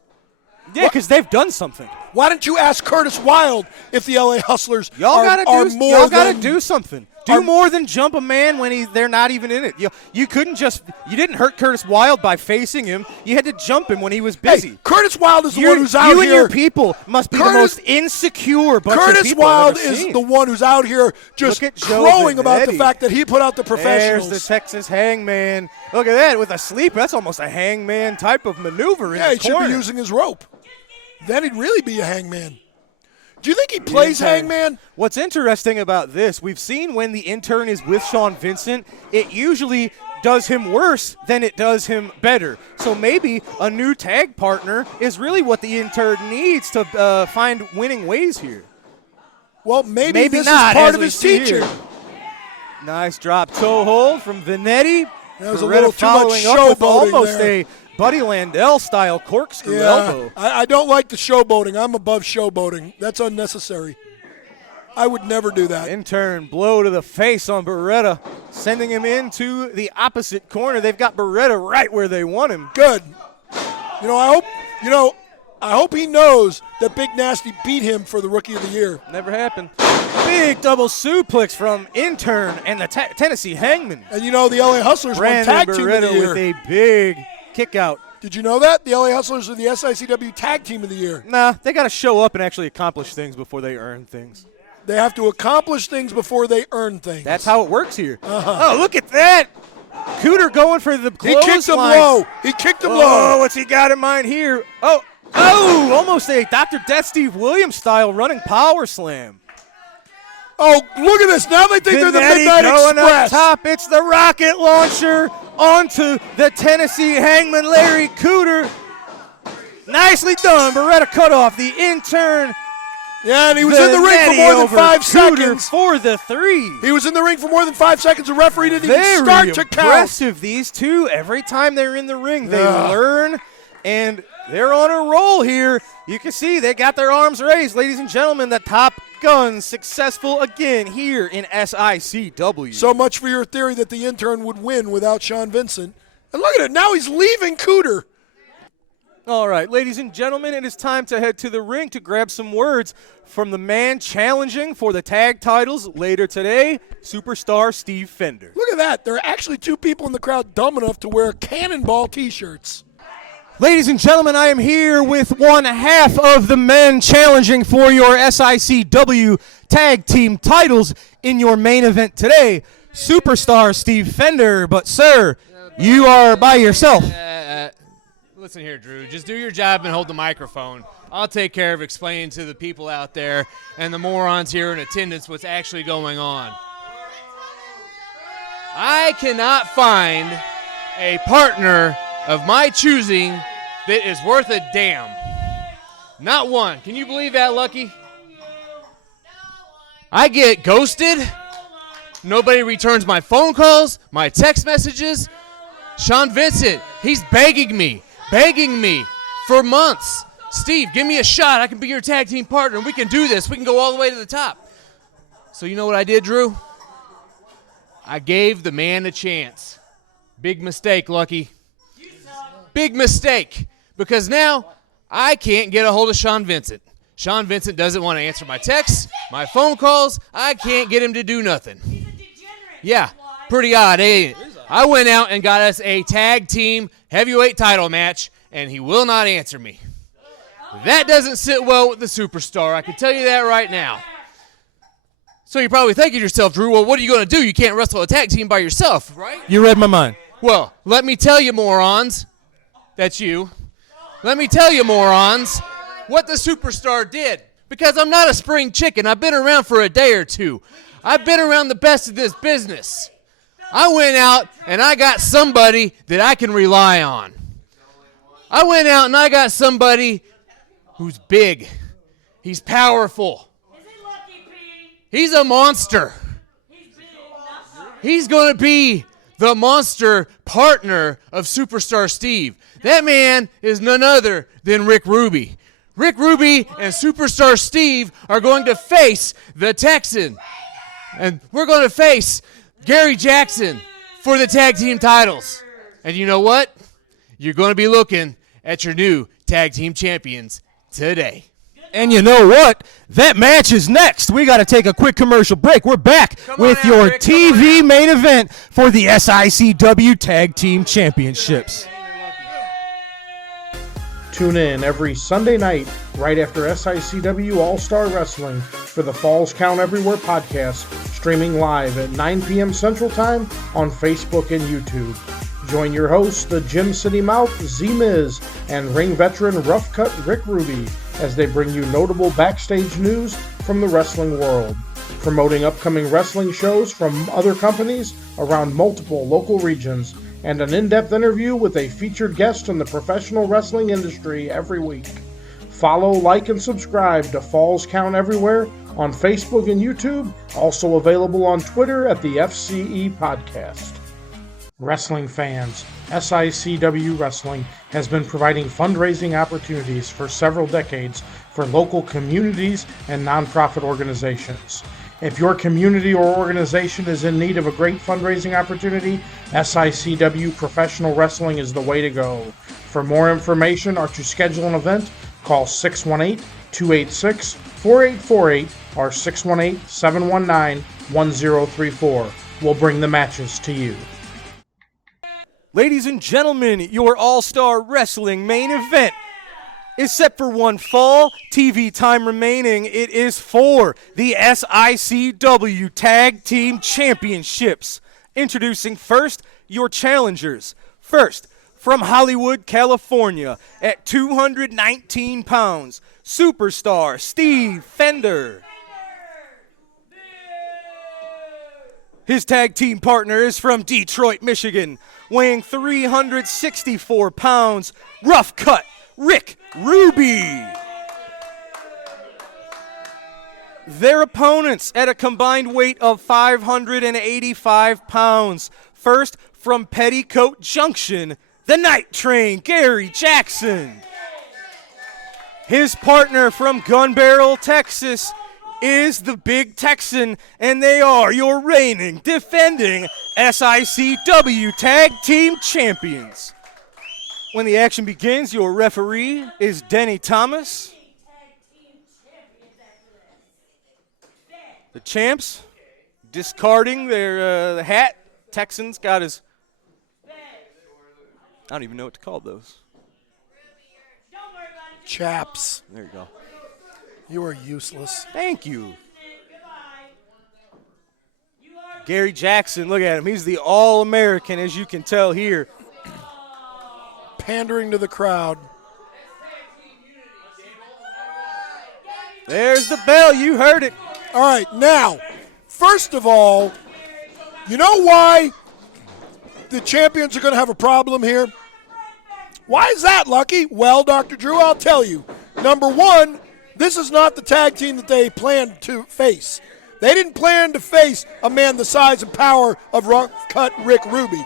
Yeah, because they've done something. Why don't you ask Curtis Wilde if the LA Hustlers are more Y'all gotta than do something. Do more than jump a man when they're not even in it. You didn't hurt Curtis Wilde by facing him. You had to jump him when he was busy. Hey, Curtis Wilde is the one who's out you here. and your people must be the most insecure bunch of Curtis people Wilde I've ever is seen. the one who's out here just Look at Joe crowing about the Vanetti. fact that he put out the professionals. There's the Texas Hangman. Look at that with a sleep. That's almost a hangman type of maneuver in Yeah, the he should corner. be using his rope. Then he'd really be a hangman. Do you think he plays hangman? What's interesting about this, we've seen when the intern is with Sean Vincent, it usually does him worse than it does him better. So maybe a new tag partner is really what the intern needs to find winning ways here. Well, maybe this not, is part as of we his see teaching. here. Nice drop toe hold from Vanetti. That was a Beretta little too much following up with showboating almost there. a Buddy Landell-style corkscrew elbow. I don't like the showboating. I'm above showboating. That's unnecessary. I would never do that. Intern blow to the face on Beretta, sending him into the opposite corner. They've got Beretta right where they want him. Good. I hope he knows that Big Nasty beat him for the Rookie of the Year. Never happened. Big double suplex from Intern and the Tennessee Hangman. And the LA Hustlers won Brandon Tag Team of Beretta the Year. with a big kick out. Did you know that? The LA Hustlers are the SICW Tag Team of the Year. Nah, they got to show up and actually accomplish things before they earn things. They have to accomplish things before they earn things. That's how it works here. Oh, look at that. Cooter going for the He clothesline. kicked him low. He kicked him Oh, low. what's he got in mind here? Oh, almost a Dr. Death Steve Williams style running power slam. Oh, look at this. Now they think they're the Vanetti Midnight going Express. up top. It's the rocket launcher onto the Tennessee Hangman, Larry Cooter. Nicely done. Beretta cut off the intern. Yeah, and he was in the ring for more than 5 Cooter seconds. for the 3. He was in the ring for more than 5 seconds. The referee didn't even Very start to count. impressive, these two. Every time they're in the ring, they learn, and they're on a roll here. You can see they got their arms raised. Ladies and gentlemen, the Top Guns successful again here in SICW. So much for your theory that the intern would win without Sean Vincent. And look at it. Now he's leaving Cooter. All right, ladies and gentlemen, it is time to head to the ring to grab some words from the man challenging for the tag titles later today, Superstar Steve Fender. Look at that. There are actually 2 people in the crowd dumb enough to wear Cannonball T-shirts. Ladies and gentlemen, I am here with one half of the men challenging for your SICW tag team titles in your main event today, Superstar Steve Fender. But, sir, you are by yourself. Listen here, Drew. Just do your job and hold the microphone. I'll take care of explaining to the people out there and the morons here in attendance what's actually going on. I cannot find a partner of my choosing that is worth a damn. Not one. Can you believe that, Lucky? I get ghosted. Nobody returns my phone calls, my text messages. Sean Vincent, he's begging me for months. Steve, give me a shot. I can be your tag team partner, and we can do this. We can go all the way to the top. So you know what I did, Drew? I gave the man a chance. Big mistake, Lucky. Big mistake. Because now I can't get a hold of Sean Vincent. Sean Vincent doesn't want to answer my texts, my phone calls. I can't get him to do nothing. Yeah, pretty odd, ain't it? I went out and got us a tag team heavyweight title match, and he will not answer me. That doesn't sit well with the superstar. I can tell you that right now. So you're probably thinking to yourself, Drew, well, what are you going to do? You can't wrestle a tag team by yourself, right? You read my mind. Well, let me tell you, morons. That's you. Let me tell you, morons, what the Superstar did. Because I'm not a spring chicken. I've been around for a day or two. I've been around the best of this business. I went out and I got somebody that I can rely on. I went out and I got somebody who's big. He's powerful. He's a monster. He's going to be the monster partner of Superstar Steve. That man is none other than Rick Ruby. Rick Ruby and Superstar Steve are going to face the Texan. And we're going to face Gary Jackson for the tag team titles. And you know what? You're going to be looking at your new tag team champions today. And you know what? That match is next. We got to take a quick commercial break. We're back with your Rick, TV main event for the SICW Tag Team Championships. Tune in every Sunday night right after SICW All-Star Wrestling for the Falls Count Everywhere podcast, streaming live at 9 p.m. Central Time on Facebook and YouTube. Join your hosts, the Gym City Mouth, Z-Miz, and ring veteran Rough Cut Rick Ruby as they bring you notable backstage news from the wrestling world, promoting upcoming wrestling shows from other companies around multiple local regions, and an in-depth interview with a featured guest in the professional wrestling industry every week. Follow, like, and subscribe to Falls Count Everywhere on Facebook and YouTube, also available on Twitter at the FCE Podcast. Wrestling fans, SICW Wrestling has been providing fundraising opportunities for several decades for local communities and nonprofit organizations. If your community or organization is in need of a great fundraising opportunity, SICW Professional Wrestling is the way to go. For more information or to schedule an event, call 618-286-4848 or 618-719-1034. We'll bring the matches to you. Ladies and gentlemen, your All-Star Wrestling main event is set for one fall. TV time remaining. It is for the SICW Tag Team Championships. Introducing first, your challengers. First, from Hollywood, California, at 219 pounds, Superstar Steve Fender. His tag team partner is from Detroit, Michigan, weighing 364 pounds, Rough Cut Rick Ruby. Their opponents at a combined weight of 585 pounds. First, from Petticoat Junction, the Night Train, Gary Jackson. His partner from Gun Barrel, Texas, is the Big Texan, and they are your reigning, defending SICW Tag Team Champions. When the action begins, your referee is Denny Thomas. The champs discarding their hat. Texans got his, I don't even know what to call those. Chaps. There you go. You are useless. Thank you. Gary Jackson, look at him. He's the All-American, as you can tell here. Pandering to the crowd. There's the bell. You heard it. All right, now, first of all, you know why the champions are going to have a problem here? Why is that, Lucky? Well, Dr. Drew, I'll tell you. Number one, this is not the tag team that they planned to face. They didn't plan to face a man the size and power of Rough Cut Rick Ruby.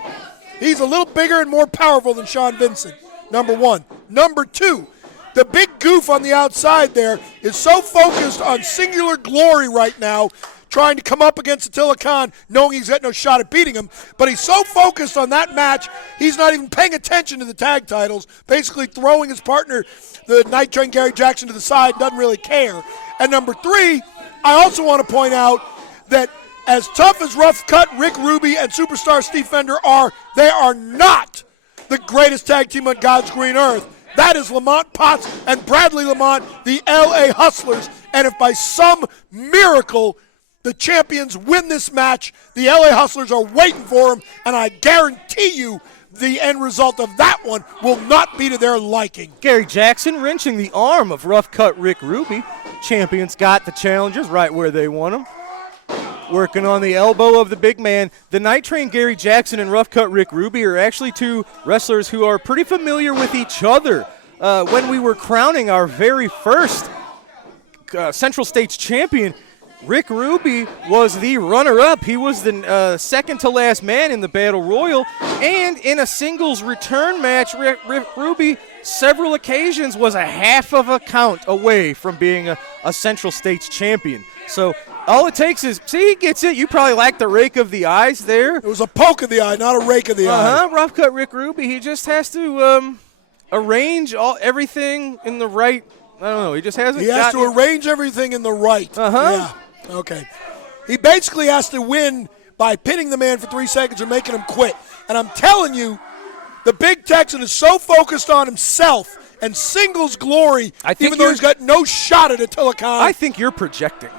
He's a little bigger and more powerful than Sean Vincent, number one. Number two, the big goof on the outside there is so focused on singular glory right now, trying to come up against Attila Khan, knowing he's got no shot at beating him. But he's so focused on that match, he's not even paying attention to the tag titles, basically throwing his partner, the Night Train Gary Jackson, to the side, doesn't really care. And number three, I also want to point out that as tough as Rough Cut Rick Ruby and Superstar Steve Fender are, they are not the greatest tag team on God's green earth. That is Lamont Potts and Bradley Lamont, the LA Hustlers. And if by some miracle the champions win this match. The LA Hustlers are waiting for them, and I guarantee you the end result of that one will not be to their liking. Gary Jackson wrenching the arm of rough cut Rick Ruby. Champions got the challengers right where they want them. Working on the elbow of the big man. The Night Train Gary Jackson and rough cut Rick Ruby are actually two wrestlers who are pretty familiar with each other. When we were crowning our very first Central States champion, Rick Ruby was the runner-up. He was the second to last man in the Battle Royal. And in a singles return match, Rick Ruby, several occasions, was a half of a count away from being a Central States champion. So all it takes is, see, he gets it. You probably like the rake of the eyes there. It was a poke of the eye, not a rake of the eye. Rough cut Rick Ruby. He just has to arrange everything in the right. I don't know. He just hasn't. He has to arrange everything in the right. Yeah. Okay. He basically has to win by pinning the man for 3 seconds or making him quit. And I'm telling you, the Big Texan is so focused on himself and singles glory, even though he's got no shot at Attila Khan. I think you're projecting.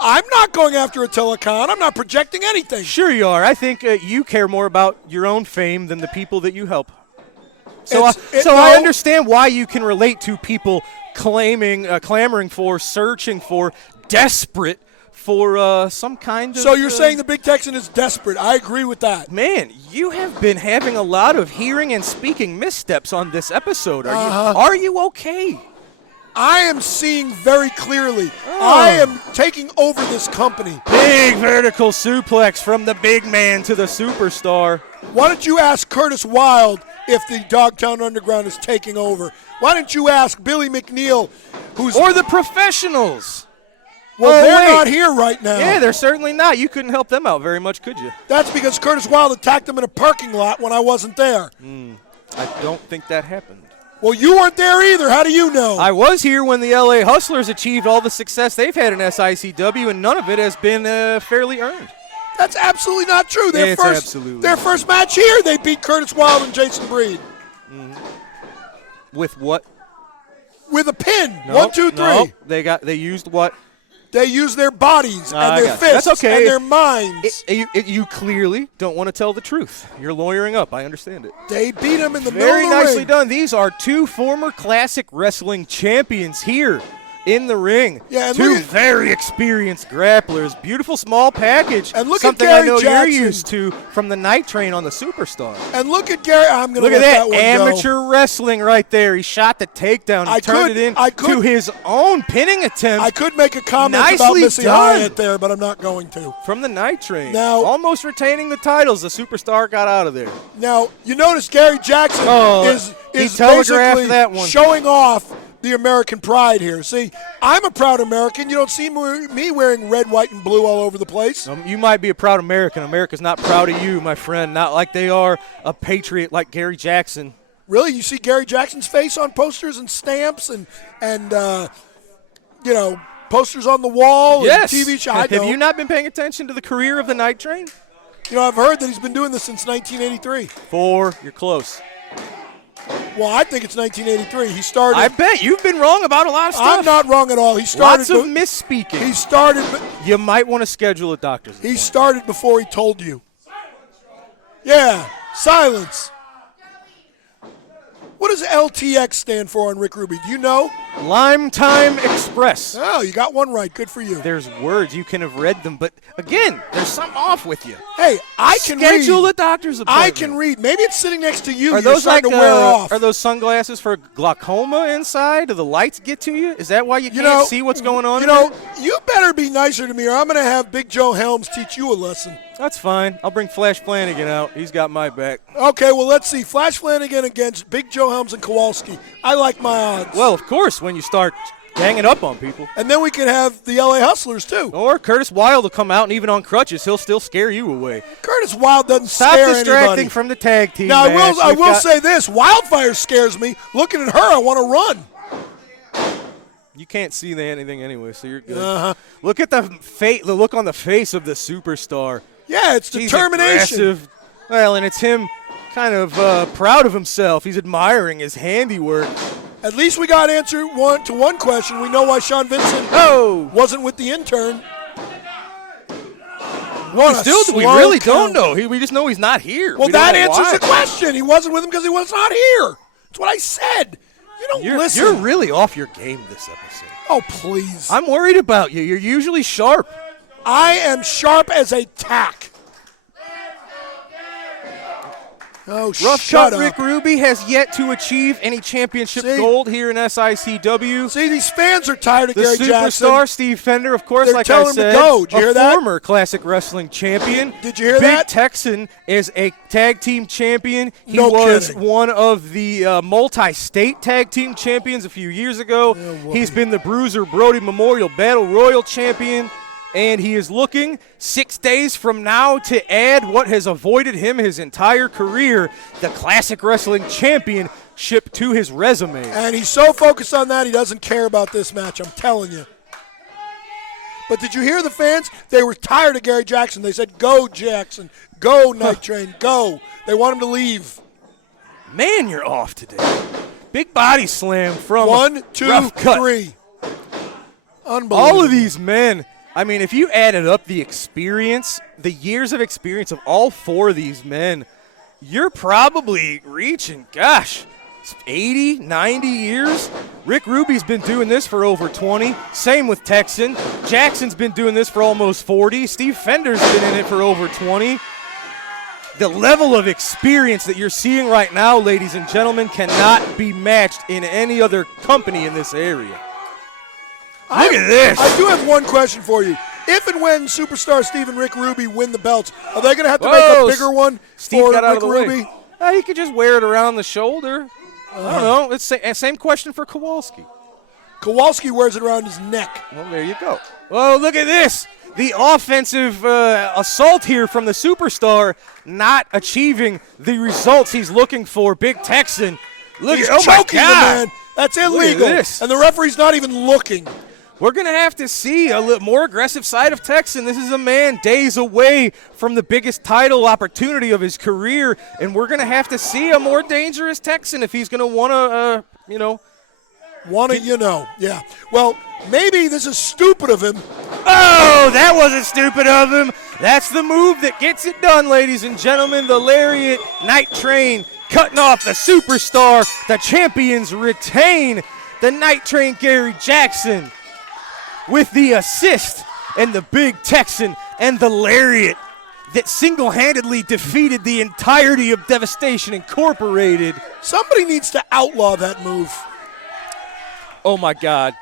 I'm not going after Attila Khan. I'm not projecting anything. Sure you are. I think you care more about your own fame than the people that you help. So I understand why you can relate to people clamoring for, searching for, desperate for some kind of... So you're saying the Big Texan is desperate. I agree with that. Man, you have been having a lot of hearing and speaking missteps on this episode. Are you okay? I am seeing very clearly. I am taking over this company. Big vertical suplex from the big man to the superstar. Why don't you ask Curtis Wilde if the Dogtown Underground is taking over? Why don't you ask Billy McNeil, who's... Or the professionals. Well, they're not here right now. Yeah, they're certainly not. You couldn't help them out very much, could you? That's because Curtis Wilde attacked them in a parking lot when I wasn't there. I don't think that happened. Well, you weren't there either. How do you know? I was here when the LA Hustlers achieved all the success they've had in SICW, and none of it has been fairly earned. That's absolutely not true. Their Absolutely. first match here, they beat Curtis Wilde and Jason Breed. With what? With a pin. No, 1, 2, 3. No, they used what? They used their bodies and their fists That's okay. and their minds. You clearly don't want to tell the truth. You're lawyering up. I understand it. They beat him in the middle Very of the nicely ring. done. These are two former classic wrestling champions here in the ring. Yeah, and two very experienced grapplers. Beautiful small package. And look something at Gary I know Jackson. you're used to from the Night Train on the Superstar. And look at Gary. I'm going to Look let at that that one amateur go. wrestling right there. He shot the takedown and turned it to his own pinning attempt. I could make a comment about Nicely Missy done. Hyatt there, but I'm not going to. From the Night Train. Now, almost retaining the titles. The Superstar got out of there. Now, you notice Gary Jackson is telegraphed basically that one. showing off the American pride here. See, I'm a proud American. You don't see me wearing red, white, and blue all over the place. You might be a proud American. America's not proud of you, my friend. Not like they are a patriot like Gary Jackson. Really? You see Gary Jackson's face on posters and stamps and posters on the wall Yes. and TV shows? Have you not been paying attention to the career of the Night Train? You know, I've heard that he's been doing this since 1983. 4. You're close. Well, I think it's 1983. He started. I bet you've been wrong about a lot of stuff. I'm not wrong at all. He started. Lots of misspeaking. He started. You might want to schedule a doctor's appointment. He started before he told you. Yeah, silence. What does LTX stand for on Rick Ruby? Do you know? Lime Time Express. Oh, you got one right. Good for you. There's words. You can have read them, but again, there's something off with you. Hey, I can read. Schedule a doctor's appointment. I can read. Maybe it's sitting next to you. Are You're those starting like to wear off. Are those sunglasses for glaucoma inside? Do the lights get to you? Is that why you can't see what's going on? You better be nicer to me, or I'm going to have Big Joe Helms teach you a lesson. That's fine. I'll bring Flash Flanagan out. He's got my back. Okay, well, let's see. Flash Flanagan against Big Joe Helms and Kowalski. I like my odds. Well, of course, when you start ganging up on people. And then we can have the LA Hustlers, too. Or Curtis Wilde will come out, and even on crutches, he'll still scare you away. Curtis Wilde doesn't Stop scare distracting anybody. from the tag team Now, match. I will say this. Wildfire scares me. Looking at her, I want to run. You can't see anything anyway, so you're good. Look at the look on the face of the Superstar. Yeah, it's He's determination. Aggressive. Well, and it's him kind of proud of himself. He's admiring his handiwork. At least we got answer to one question. We know why Sean Vincent wasn't with the intern. What a we slow really count. don't know. We just know he's not here. Well, We don't that know answers why. the question. He wasn't with him because he was not here. That's what I said. You don't listen. You're really off your game this episode. Oh, please. I'm worried about you. You're usually sharp. I am sharp as a tack. Oh, Rough shut Cut up. Rick Ruby has yet to achieve any championship See? gold here in SICW. See, these fans are tired of The Gary superstar Jackson. Steve Fender, of course, They're like telling I him to said, go. Did you hear a that? former classic wrestling champion. Did you hear Big that? Texan is a tag team champion. He No was kidding. one of the multi-state tag team champions a few years ago. He's been the Bruiser Brody Memorial Battle Royal champion. And he is looking 6 days from now to add what has avoided him his entire career, the Classic Wrestling Championship, to his resume. And he's so focused on that, he doesn't care about this match, I'm telling you. But did you hear the fans? They were tired of Gary Jackson. They said, go, Jackson. Go, Night Train. Go. They want him to leave. Man, you're off today. Big body slam from 1, 2, Rough Cut. 3. Unbelievable. All of these men, I mean, if you added up the experience, the years of experience of all four of these men, you're probably reaching, 80, 90 years. Rick Ruby's been doing this for over 20. Same with Texan. Jackson's been doing this for almost 40. Steve Fender's been in it for over 20. The level of experience that you're seeing right now, ladies and gentlemen, cannot be matched in any other company in this area. Look at this. I do have one question for you. If and when superstar Steve and Rick Ruby win the belts, are they going to have to make a bigger one Steve for got out Rick of the Ruby? way. He could just wear it around the shoulder. I don't know. It's same question for Kowalski. Kowalski wears it around his neck. Well, there you go. Well, look at this. The offensive assault here from the superstar, not achieving the results he's looking for. Big Texan. Look He's at, oh my choking the God. man. That's Look at illegal. this. And the referee's not even looking. We're going to have to see a little more aggressive side of Texan. This is a man days away from the biggest title opportunity of his career, and we're going to have to see a more dangerous Texan if he's going to want to, Yeah. Well, maybe this is stupid of him. Oh, that wasn't stupid of him. That's the move that gets it done, ladies and gentlemen. The Lariat Night Train cutting off the superstar. The champions retain the Night Train Gary Jackson with the assist and the Big Texan and the Lariat that single-handedly defeated the entirety of Devastation Incorporated. Somebody needs to outlaw that move. Oh, my God.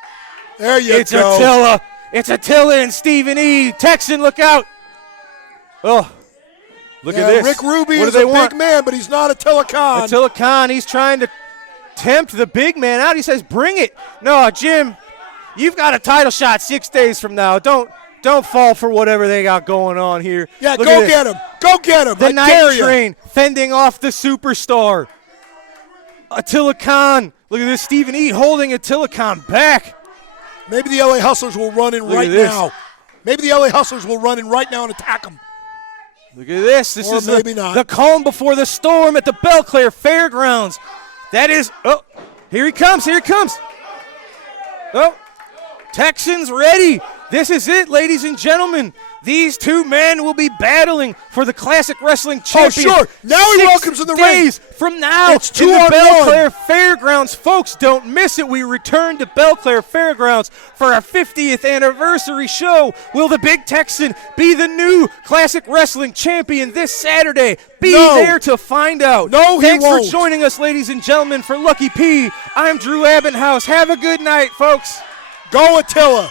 There you It's go. Attila. It's Attila and Stephen E. Texan, look out. Oh, look at this. Rick Ruby what is do they a want? big man, but he's not Attila Khan. Attila Khan, he's trying to tempt the big man out. He says, bring it. No, Jim, you've got a title shot 6 days from now. Don't fall for whatever they got going on here. Yeah, Look go at this. get him. Go get him. The I dare Night you. Train fending off the superstar. Attila Khan. Look at this. Stephen E. holding Attila Khan back. Maybe the LA Hustlers will run in Look right at this. now. Maybe the LA Hustlers will run in right now and attack him. Look at this. This Or is maybe not. the calm before the storm at the Belclair Fairgrounds. That is, oh, here he comes. Here he comes. Oh, Texans ready. This is it, ladies and gentlemen. These two men will be battling for the Classic Wrestling Championship. sure. Now he 6 welcomes in the ring. days from now. It's 2 in the on Belclair 1. Fairgrounds. Folks, don't miss it. We return to Belclair Fairgrounds for our 50th anniversary show. Will the Big Texan be the new Classic Wrestling Champion this Saturday? Be No. there to find out. No, he Thanks won't. for joining us, ladies and gentlemen, for Lucky P. I'm Drew Abbenhouse. Have a good night, folks. Go Attila.